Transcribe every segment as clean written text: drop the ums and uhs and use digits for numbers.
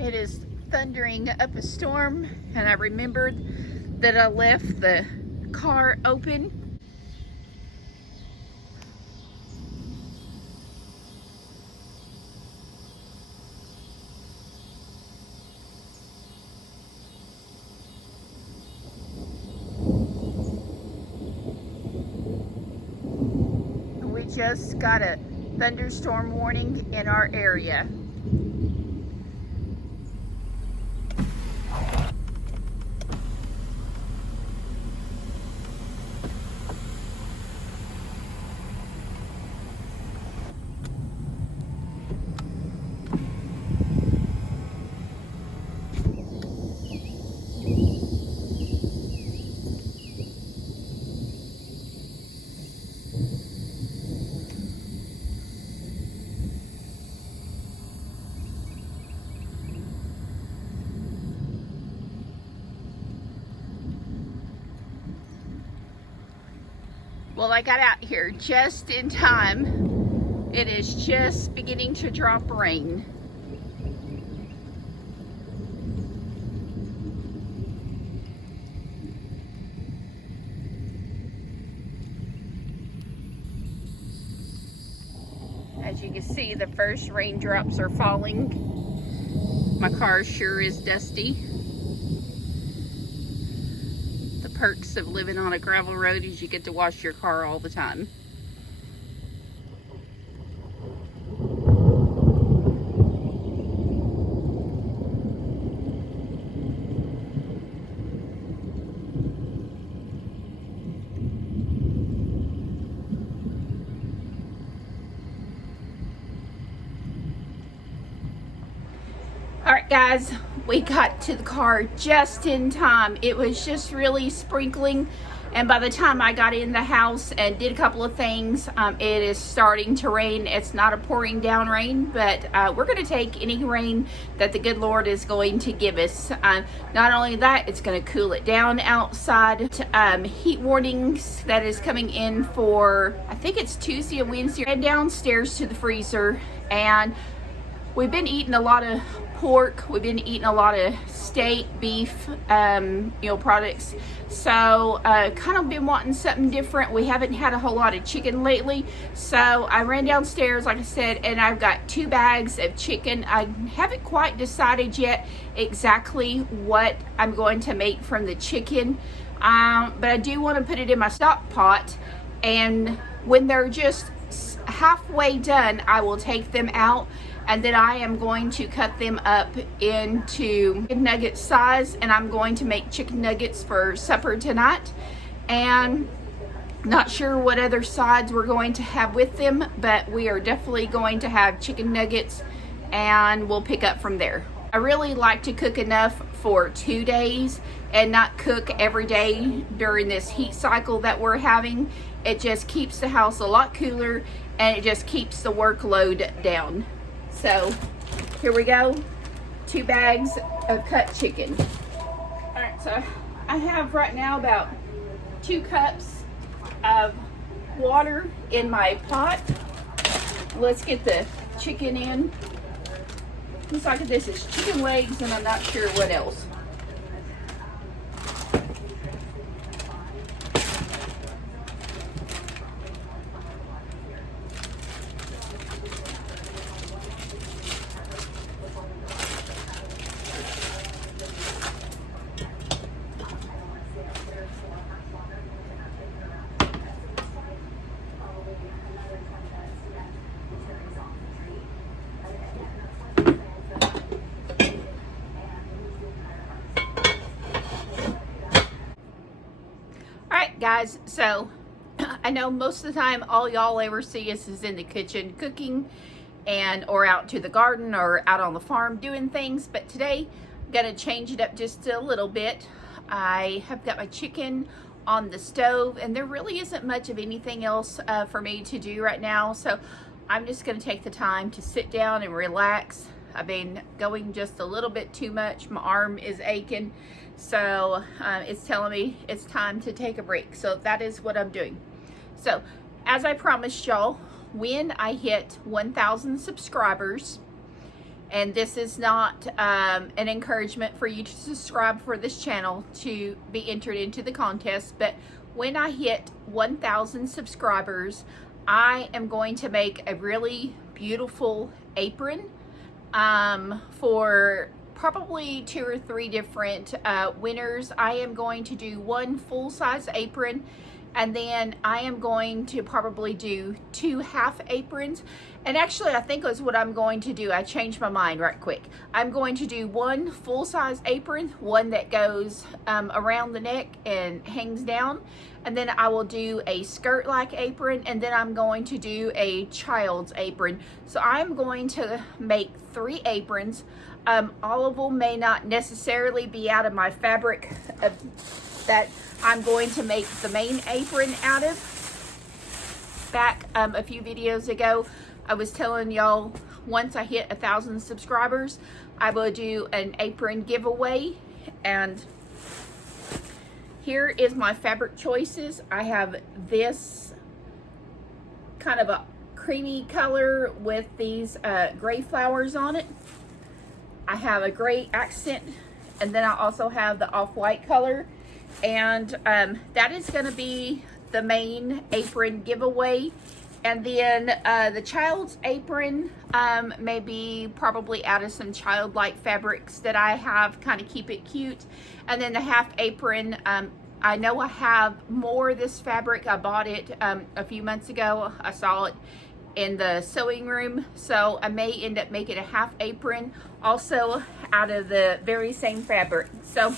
It is thundering up a storm, and I remembered that I left the car open. We just got a thunderstorm warning in our area. Well, I got out here just in time. It is just beginning to drop rain. As you can see, the first raindrops are falling. My car sure is dusty. The perks of living on a gravel road is you get to wash your car all the time. All right, guys, we got to the car just in time. It was just really sprinkling, and by the time I got in the house and did a couple of things, it is starting to rain. It's not a pouring down rain, but we're going to take any rain that the good Lord is going to give us. Not only that, it's going to cool it down outside. Heat warnings that is coming in for, I think it's Tuesday and Wednesday. Head downstairs to the freezer, and we've been eating a lot of pork. We've been eating a lot of steak, beef, products. So kind of been wanting something different. We haven't had a whole lot of chicken lately. So I ran downstairs, like I said, and I've got 2 bags of chicken. I haven't quite decided yet exactly what I'm going to make from the chicken. But I do want to put it in my stock pot. And when they're just halfway done, I will take them out. And then I am going to cut them up into nugget size, and I'm going to make chicken nuggets for supper tonight. And not sure what other sides we're going to have with them, but we are definitely going to have chicken nuggets, and we'll pick up from there. I really like to cook enough for 2 days and not cook every day during this heat cycle that we're having. It just keeps the house a lot cooler, and it just keeps the workload down. So here we go, 2 bags of cut chicken. All right, so I have right now about 2 cups of water in my pot. Let's get the chicken in. Looks like this is chicken legs, and I'm not sure what else. Guys, so I know most of the time all y'all ever see us is in the kitchen cooking or out to the garden or out on the farm doing things, but today I'm gonna change it up just a little bit. I have got my chicken on the stove, and there really isn't much of anything else for me to do right now, so I'm just gonna take the time to sit down and relax. I've been going just a little bit too much. My arm is aching. So it's telling me it's time to take a break. So that is what I'm doing. So as I promised y'all, when I hit 1,000 subscribers, And this is not an encouragement for you to subscribe for this channel to be entered into the contest, but when I hit 1,000 subscribers, I am going to make a really beautiful apron for probably 2 or 3 different winners. I am going to do one full-size apron, and then I am going to probably do 2 half aprons. And actually, I think that's what I'm going to do. I changed my mind right quick. I'm going to do one full-size apron, one that goes around the neck and hangs down. And then I will do a skirt-like apron, and then I'm going to do a child's apron. So I'm going to make 3 aprons. All of them may not necessarily be out of my fabric that I'm going to make the main apron out of. Back a few videos ago, I was telling y'all once I hit 1,000 subscribers, I will do an apron giveaway. And here is my fabric choices. I have this kind of a creamy color with these gray flowers on it. I have a gray accent, and then I also have the off-white color. And that is going to be the main apron giveaway. And then the child's apron may be probably out of some childlike fabrics that I have, kind of keep it cute. And then the half apron, I know I have more of this fabric. I bought it a few months ago. I saw it in the sewing room, so I may end up making a half apron also out of the very same fabric. So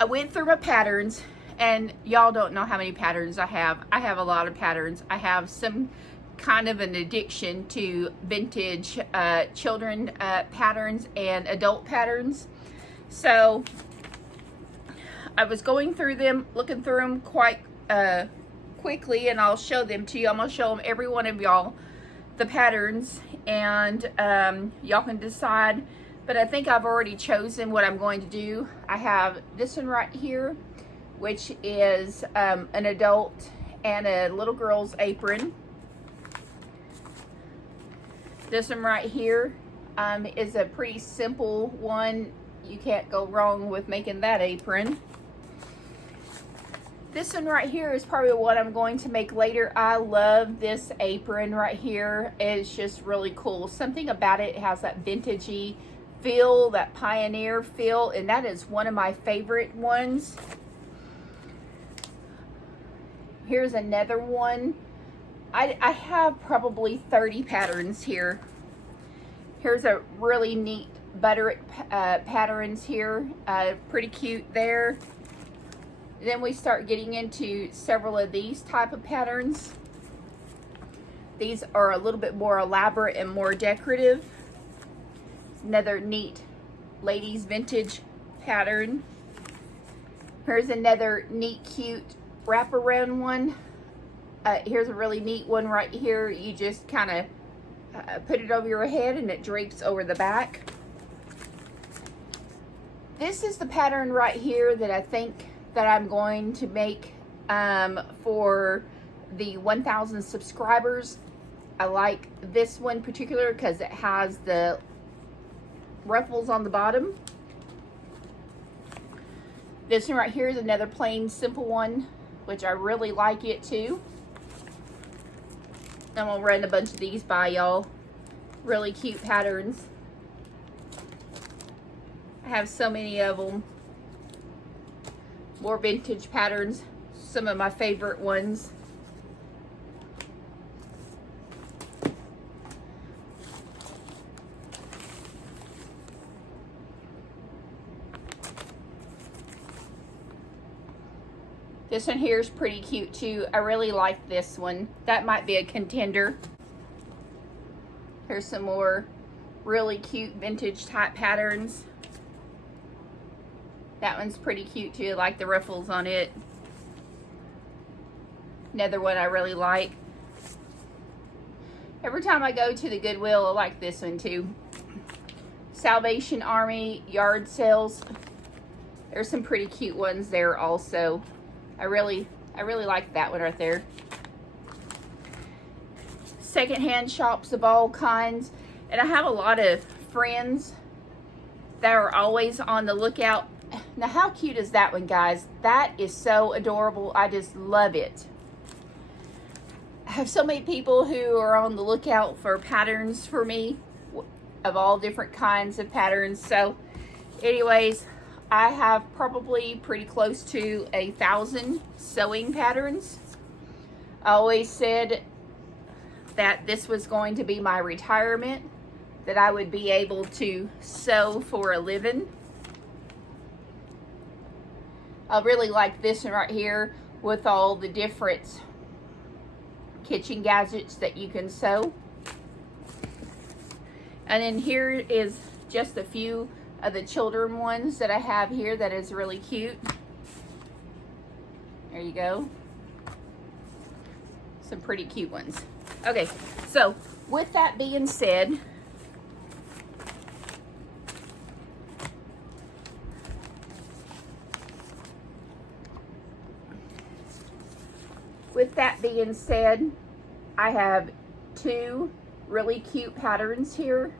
I went through my patterns, and y'all don't know how many patterns I have. I have a lot of patterns. I have some kind of an addiction to vintage children patterns and adult patterns. So I was going through them, looking through them quite quickly, and I'll show them to you. I'm gonna show them every one of y'all the patterns, and y'all can decide. But I think I've already chosen what I'm going to do. I have this one right here, which is an adult and a little girl's apron. This one right here is a pretty simple one. You can't go wrong with making that apron. This one right here is probably what I'm going to make later. I love this apron right here. It's just really cool. Something about it has that vintagey feel, that pioneer feel, and that is one of my favorite ones. Here's another one. I have probably 30 patterns here. Here's a really neat butterick patterns here. Pretty cute there. Then we start getting into several of these type of patterns. These are a little bit more elaborate and more decorative. Another neat ladies vintage pattern. Here's another neat, cute wraparound one. Here's a really neat one right here. You just kind of put it over your head and it drapes over the back. This is the pattern right here that I think that I'm going to make for the 1,000 subscribers. I like this one particular because it has the ruffles on the bottom. This one right here is another plain simple one, which I really like it too. I'm gonna run a bunch of these by y'all. Really cute patterns. I have so many of them. More vintage patterns, some of my favorite ones. This one here is pretty cute too. I really like this one. That might be a contender. Here's some more really cute vintage type patterns. That one's pretty cute too. I like the ruffles on it. Another one I really like. Every time I go to the Goodwill, I like this one too. Salvation Army yard sales. There's some pretty cute ones there also. I really like that one right there. Secondhand shops of all kinds. And I have a lot of friends that are always on the lookout. Now, how cute is that one, guys? That is so adorable. I just love it. I have so many people who are on the lookout for patterns for me of all different kinds of patterns. So anyways, I have probably pretty close to 1,000 sewing patterns. I always said that this was going to be my retirement, that I would be able to sew for a living. I really like this one right here with all the different kitchen gadgets that you can sew. And then here is just a few of the children ones that I have here that is really cute. There you go. Some pretty cute ones. Okay, so with that being said, I have 2 really cute patterns here,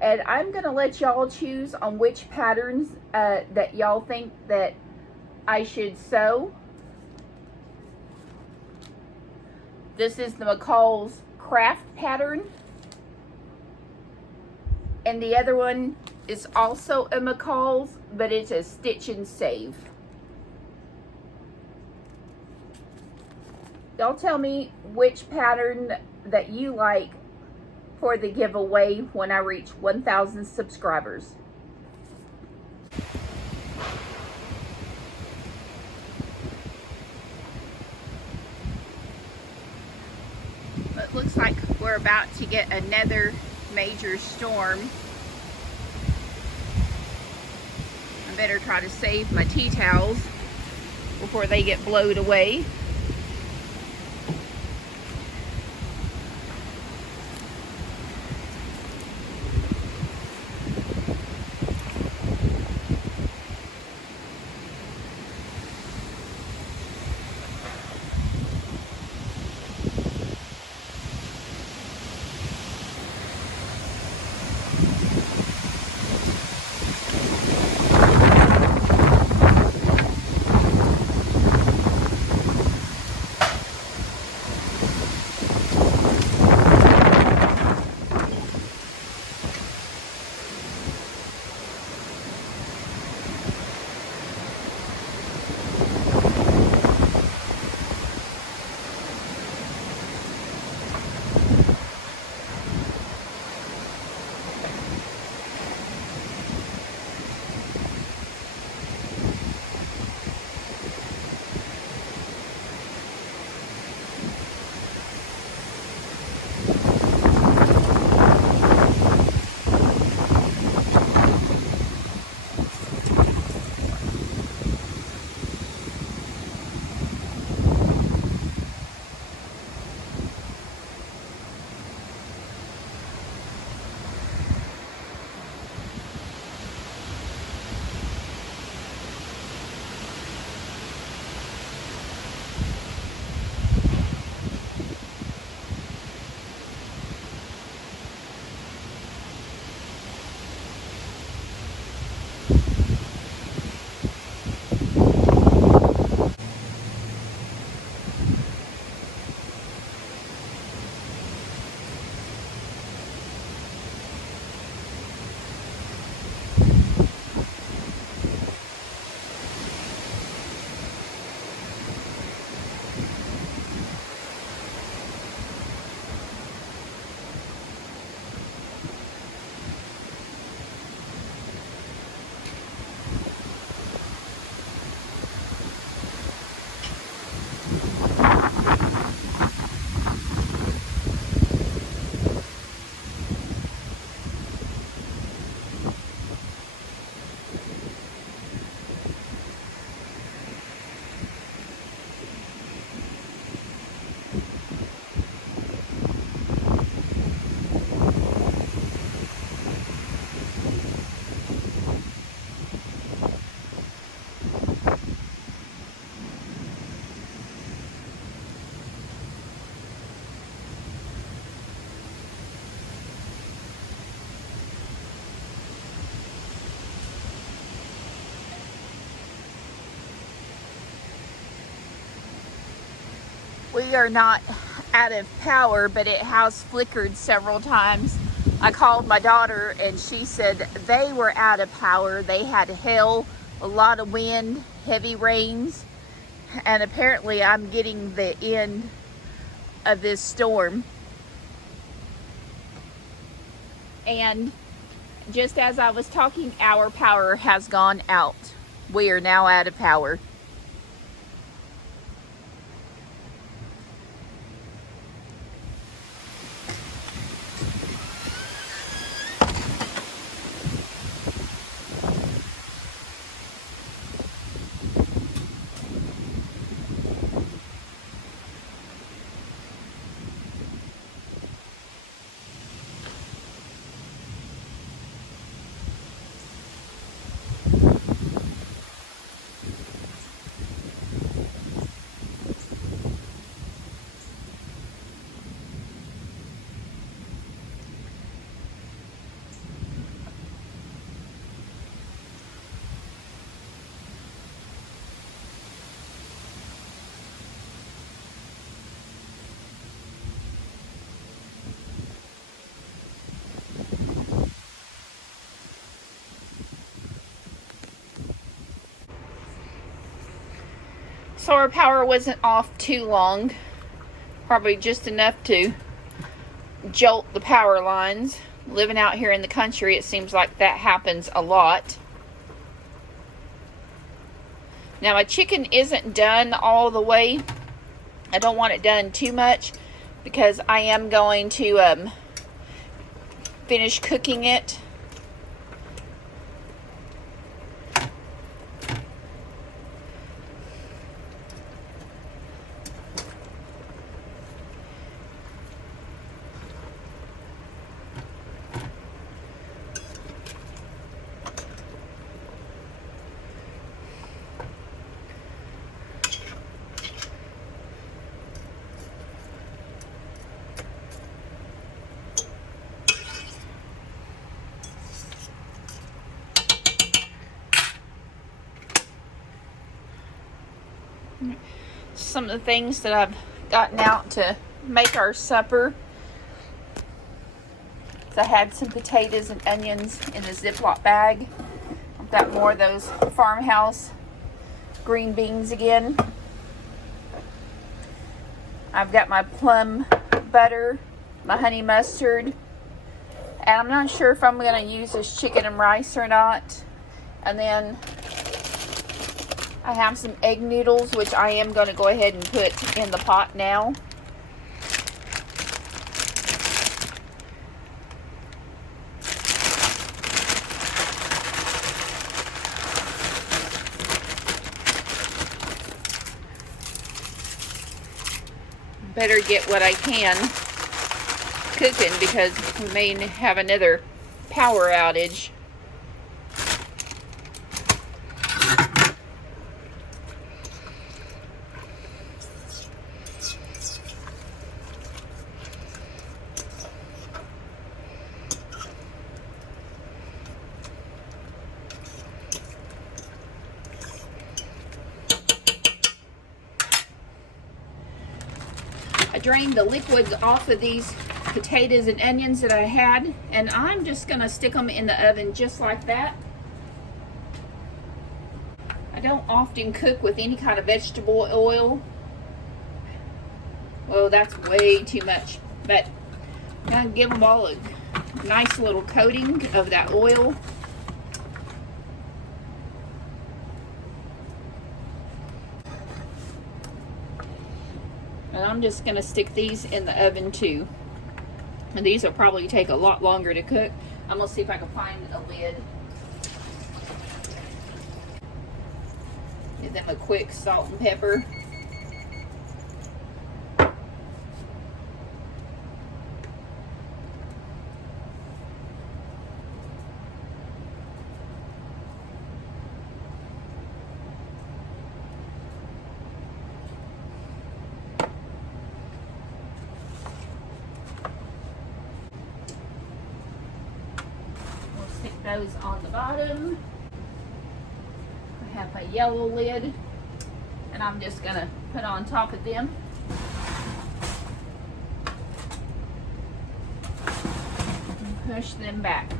and I'm gonna let y'all choose on which patterns that y'all think that I should sew. This is the McCall's craft pattern, and the other one is also a McCall's, but it's a stitch and save. Y'all tell me which pattern that you like for the giveaway when I reach 1,000 subscribers. It looks like we're about to get another major storm. I better try to save my tea towels before they get blown away. We are not out of power, but it has flickered several times. I called my daughter and she said they were out of power. They had hail, a lot of wind, heavy rains, and apparently I'm getting the end of this storm. And just as I was talking, our power has gone out. We are now out of power. So our power wasn't off too long, probably just enough to jolt the power lines. Living out here in the country, it seems like that happens a lot. Now my chicken isn't done all the way. I don't want it done too much because I am going to finish cooking it. Some of the things that I've gotten out to make our supper. So I had some potatoes and onions in a Ziploc bag. I've got more of those farmhouse green beans again. I've got my plum butter, my honey mustard, and I'm not sure if I'm going to use this chicken and rice or not. And then I have some egg noodles, which I am going to go ahead and put in the pot now. Better get what I can cooking because we may have another power outage. I drained the liquids off of these potatoes and onions that I had, and I'm just going to stick them in the oven just like that. I don't often cook with any kind of vegetable oil. Well, that's way too much, but I'm going to give them all a nice little coating of that oil. And I'm just going to stick these in the oven too. And these will probably take a lot longer to cook. I'm going to see if I can find a lid. Give them a quick salt and pepper. Those on the bottom. I have a yellow lid, and I'm just gonna put on top of them. mush them back.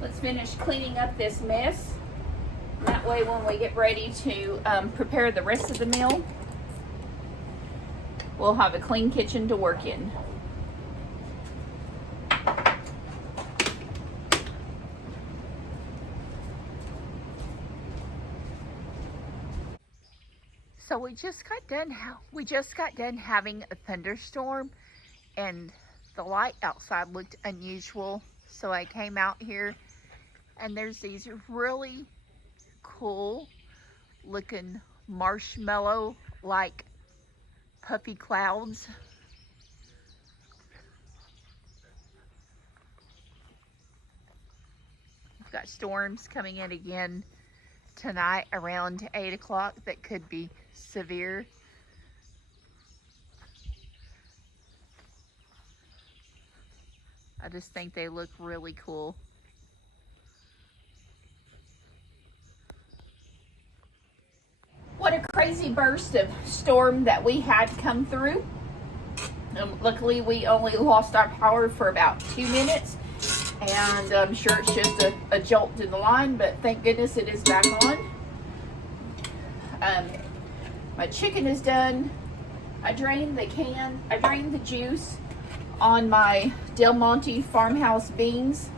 Let's finish cleaning up this mess. That way when we get ready to prepare the rest of the meal, we'll have a clean kitchen to work in. So we just got done having a thunderstorm, and the light outside looked unusual. So I came out here, and there's these really cool looking marshmallow like puffy clouds. We've got storms coming in again tonight around 8 o'clock that could be severe. I just think they look really cool. What a crazy burst of storm that we had come through. Luckily, we only lost our power for about 2 minutes, and I'm sure it's just a jolt in the line, but thank goodness it is back on. My chicken is done. I drained the juice on my Del Monte farmhouse beans.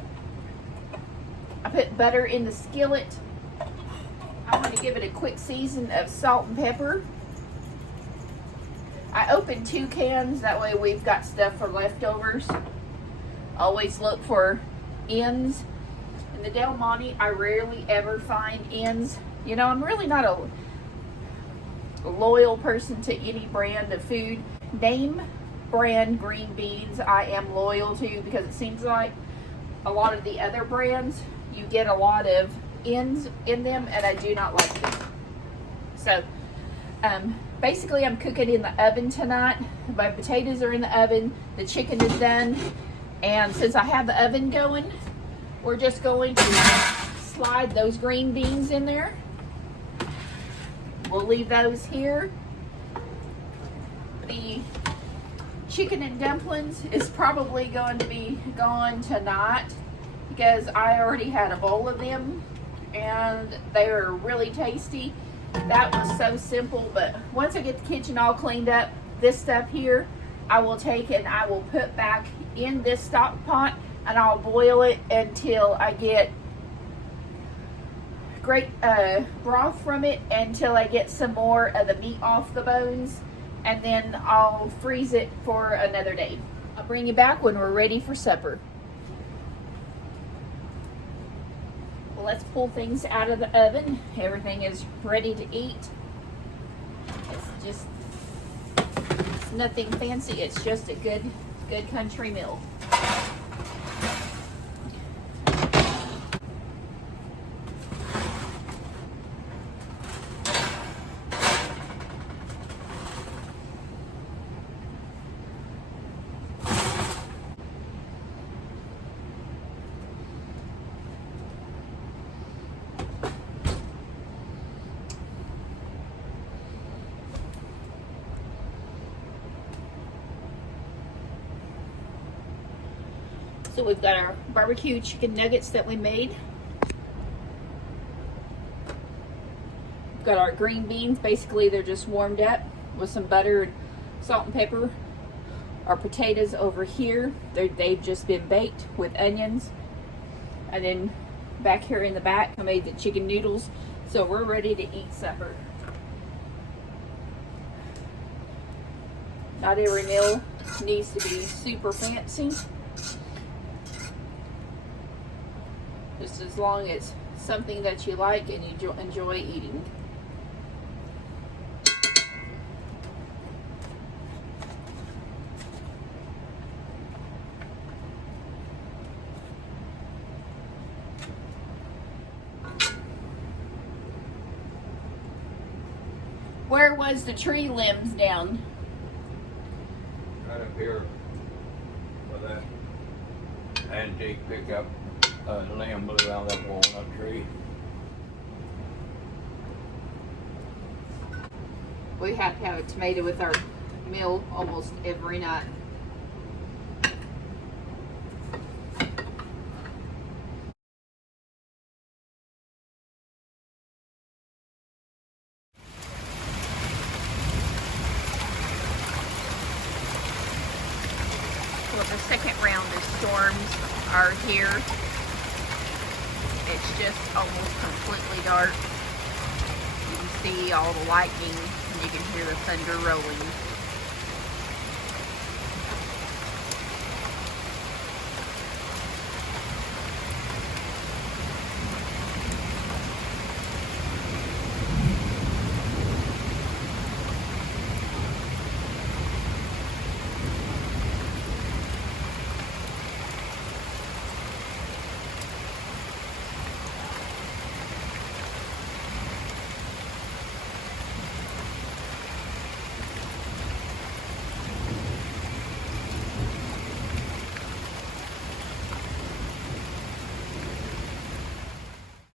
I put butter in the skillet. I want to give it a quick season of salt and pepper. I opened 2 cans, that way we've got stuff for leftovers. Always look for ends. In the Del Monte, I rarely ever find ends. You know, I'm really not a loyal person to any brand of food. Name brand green beans I am loyal to, because it seems like a lot of the other brands, you get a lot of ends in them, and I do not like them. So basically I'm cooking in the oven tonight. My potatoes are in the oven, the chicken is done, and since I have the oven going, we're just going to slide those green beans in there. We'll leave those here. The chicken and dumplings is probably going to be gone tonight, because I already had a bowl of them and they were really tasty. That was so simple, but once I get the kitchen all cleaned up, this stuff here I will take and I will put back in this stock pot, and I'll boil it until I get great broth from it, until I get some more of the meat off the bones, and then I'll freeze it for another day. I'll bring you back when we're ready for supper. Well, let's pull things out of the oven. Everything is ready to eat. It's nothing fancy. It's just a good country meal. So we've got our barbecue chicken nuggets that we made. We've got our green beans. Basically, they're just warmed up with some butter, salt, and pepper. Our potatoes over here, they've just been baked with onions. And then back here in the back, I made the chicken noodles. So we're ready to eat supper. Not every meal needs to be super fancy. Just as long as it's something that you like and you enjoy eating. Where was the tree limbs down? Right up here for that antique pickup. Limb blew out of that walnut tree. We have to have a tomato with our meal almost every night. Well, the second round of storms are here. It's just almost completely dark. You can see all the lightning and you can hear the thunder rolling.